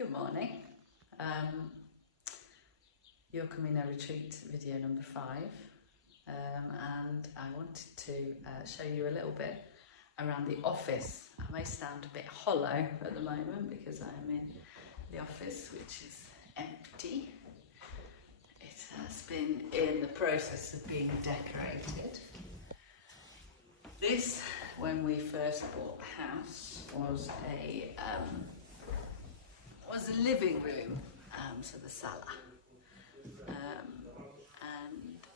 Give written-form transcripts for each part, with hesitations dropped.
Good morning. Your Camino retreat video number 5, and I wanted to show you a little bit around the office. I may sound a bit hollow at the moment because I am in the office, which is empty. It has been in the process of being decorated. This, when we first bought the house, was a living room, so the sala, and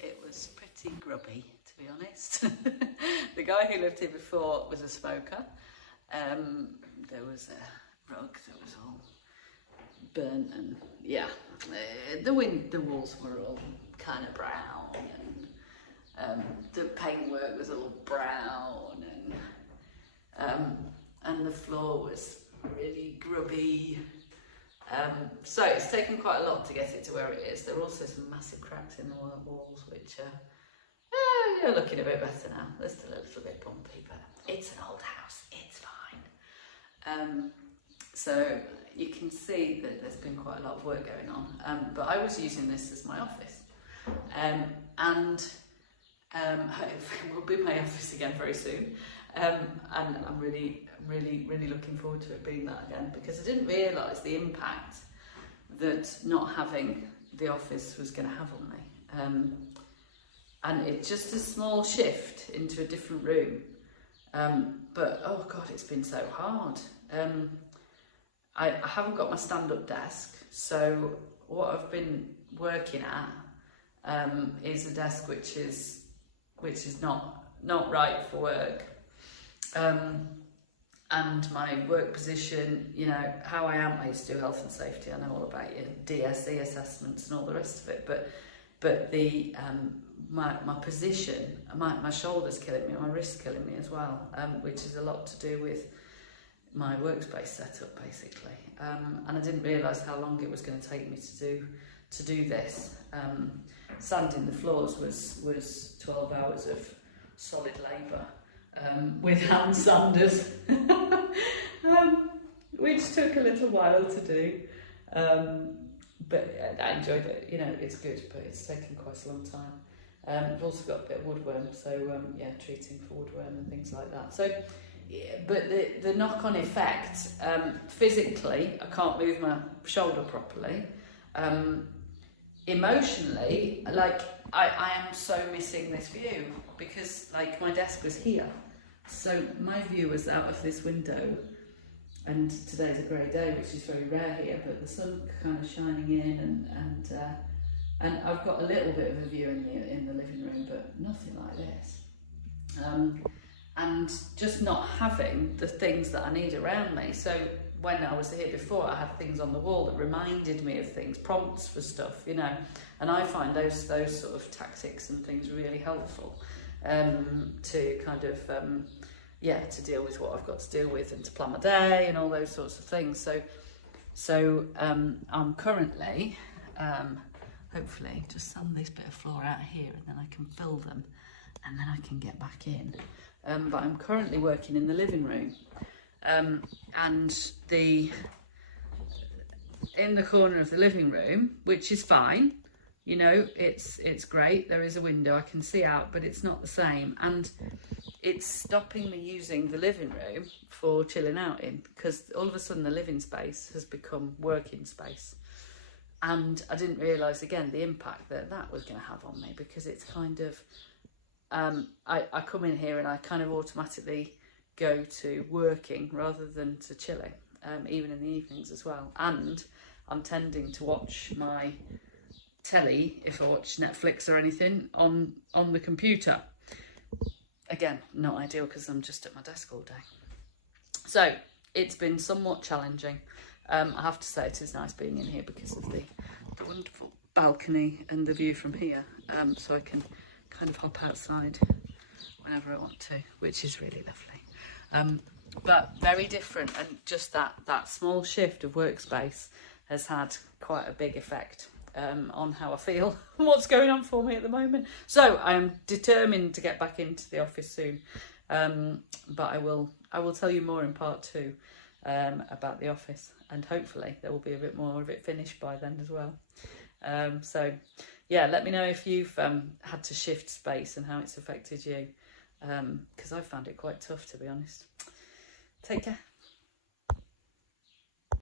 it was pretty grubby, to be honest. The guy who lived here before was a smoker. There was a rug that was all burnt, and yeah, the walls were all kind of brown, and the paintwork was all brown, and the floor was really grubby. So it's taken quite a lot to get it to where it is. There are also some massive cracks in the walls, which are looking a bit better now. They're still a little bit bumpy, but it's an old house, it's fine. So you can see that there's been quite a lot of work going on, but I was using this as my office, and it will be my office again very soon, and I'm really looking forward to it being that again, because I didn't realise the impact that not having the office was going to have on me, and it's just a small shift into a different room, but oh god, it's been so hard. I haven't got my stand-up desk, so what I've been working at is a desk which is not right for work, and my work position, you know, how I am. I used to do health and safety. I know all about your DSE assessments and all the rest of it, but the my position, my shoulder's killing me, my wrist's killing me as well, which is a lot to do with my workspace setup, basically. And I didn't realise how long it was going to take me to do this. Sanding the floors was 12 hours of solid labour, with hand sanders, which took a little while to do, but I enjoyed it. You know, it's good, but it's taken quite a long time. I've also got a bit of woodworm, so yeah, treating for woodworm and things like that. So, yeah, but the knock-on effect, physically, I can't move my shoulder properly. Emotionally, like I am so missing this view, because like my desk was here, so my view was out of this window, and today's a grey day, which is very rare here, but the sun kind of shining in, and I've got a little bit of a view in the living room, but nothing like this. And just not having the things that I need around me. So when I was here before, I had things on the wall that reminded me of things, prompts for stuff, you know, and I find those sort of tactics and things really helpful, to kind of to deal with what I've got to deal with, and to plan my day and all those sorts of things. So I'm currently hopefully just sand this bit of floor out here, and then I can fill them, and then I can get back in. But I'm currently working in the living room, and in the corner of the living room, which is fine, you know, it's great. There is a window, I can see out, but it's not the same, and it's stopping me using the living room for chilling out in, because all of a sudden the living space has become working space, and I didn't realise again the impact that was going to have on me, because it's kind of I come in here and I kind of automatically go to working rather than to chilling, even in the evenings as well. And I'm tending to watch my telly, if I watch Netflix or anything, on the computer. Again, not ideal, because I'm just at my desk all day. So it's been somewhat challenging. I have to say it is nice being in here because of the wonderful balcony and the view from here, so I can kind of hop outside whenever I want to, which is really lovely. But very different, and just that small shift of workspace has had quite a big effect on how I feel and what's going on for me at the moment. So I am determined to get back into the office soon, but I will tell you more in part 2. about the office, and hopefully there will be a bit more of it finished by then as well. So yeah, let me know if you've had to shift space and how it's affected you, because I found it quite tough, to be honest. Take care.